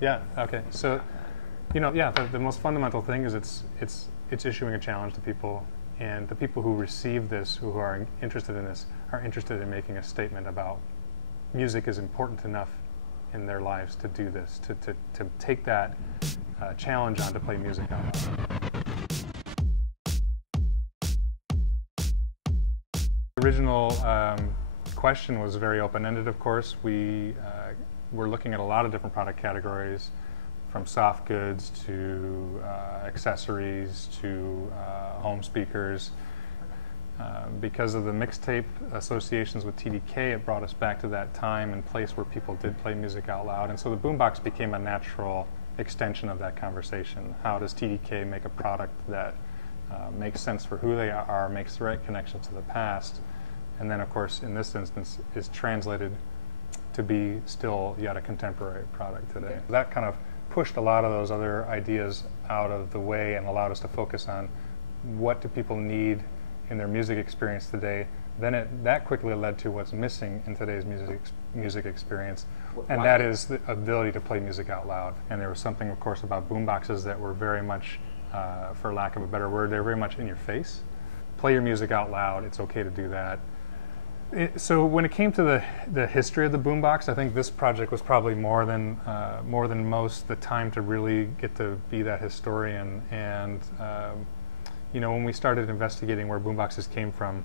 Yeah. Okay. So, yeah, the most fundamental thing is it's issuing a challenge to people, and the people who receive this, who are interested in this, are interested in making a statement about music is important enough in their lives to do this, to take that challenge on to play music out loud. The original question was very open-ended, of course. We were looking at a lot of different product categories, from soft goods to accessories to home speakers. Because of the mixtape associations with TDK, it brought us back to that time and place where people did play music out loud. And so the boombox became a natural extension of that conversation. How does TDK make a product that makes sense for who they are, makes the right connection to the past, and then, of course, in this instance, is translated to be still yet a contemporary product today. Okay. That kind of pushed a lot of those other ideas out of the way and allowed us to focus on what do people need in their music experience today. Then that quickly led to what's missing in today's music experience, and that is the ability to play music out loud. And there was something, of course, about boomboxes that were very much, for lack of a better word, they're very much in your face. Play your music out loud, it's okay to do that. So when it came to the history of the boombox, I think this project was probably more than most the time to really get to be that historian. And when we started investigating where boomboxes came from,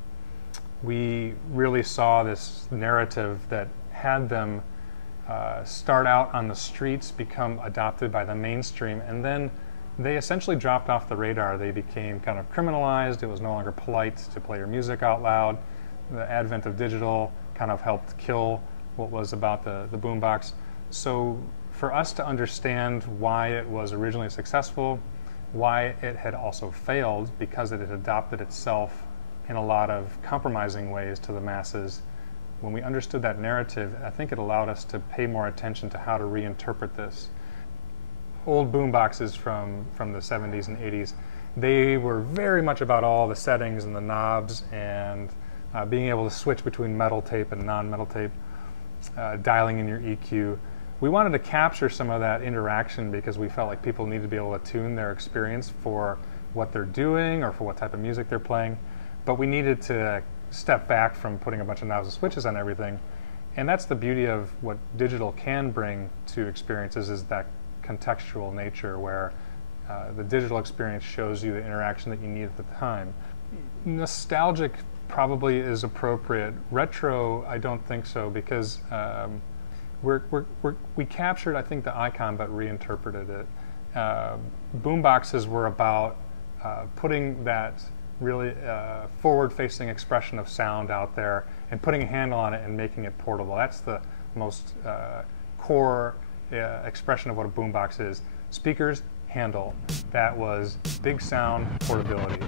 we really saw this narrative that had them start out on the streets, become adopted by the mainstream, and then they essentially dropped off the radar. They became kind of criminalized. It was no longer polite to play your music out loud. The advent of digital kind of helped kill what was about the boombox. So for us to understand why it was originally successful, why it had also failed because it had adopted itself in a lot of compromising ways to the masses, when we understood that narrative, I think it allowed us to pay more attention to how to reinterpret this. Old boomboxes from the 70s and 80s, they were very much about all the settings and the knobs and being able to switch between metal tape and non-metal tape, dialing in your EQ. We wanted to capture some of that interaction because we felt like people needed to be able to tune their experience for what they're doing or for what type of music they're playing. But we needed to step back from putting a bunch of knobs and switches on everything. And that's the beauty of what digital can bring to experiences, is that contextual nature where the digital experience shows you the interaction that you need at the time. Nostalgic probably is appropriate. Retro, I don't think so, because we captured, I think, the icon but reinterpreted it. Boomboxes were about putting that really forward-facing expression of sound out there and putting a handle on it and making it portable. That's the most core expression of what a boombox is. Speakers, handle. That was big sound, portability.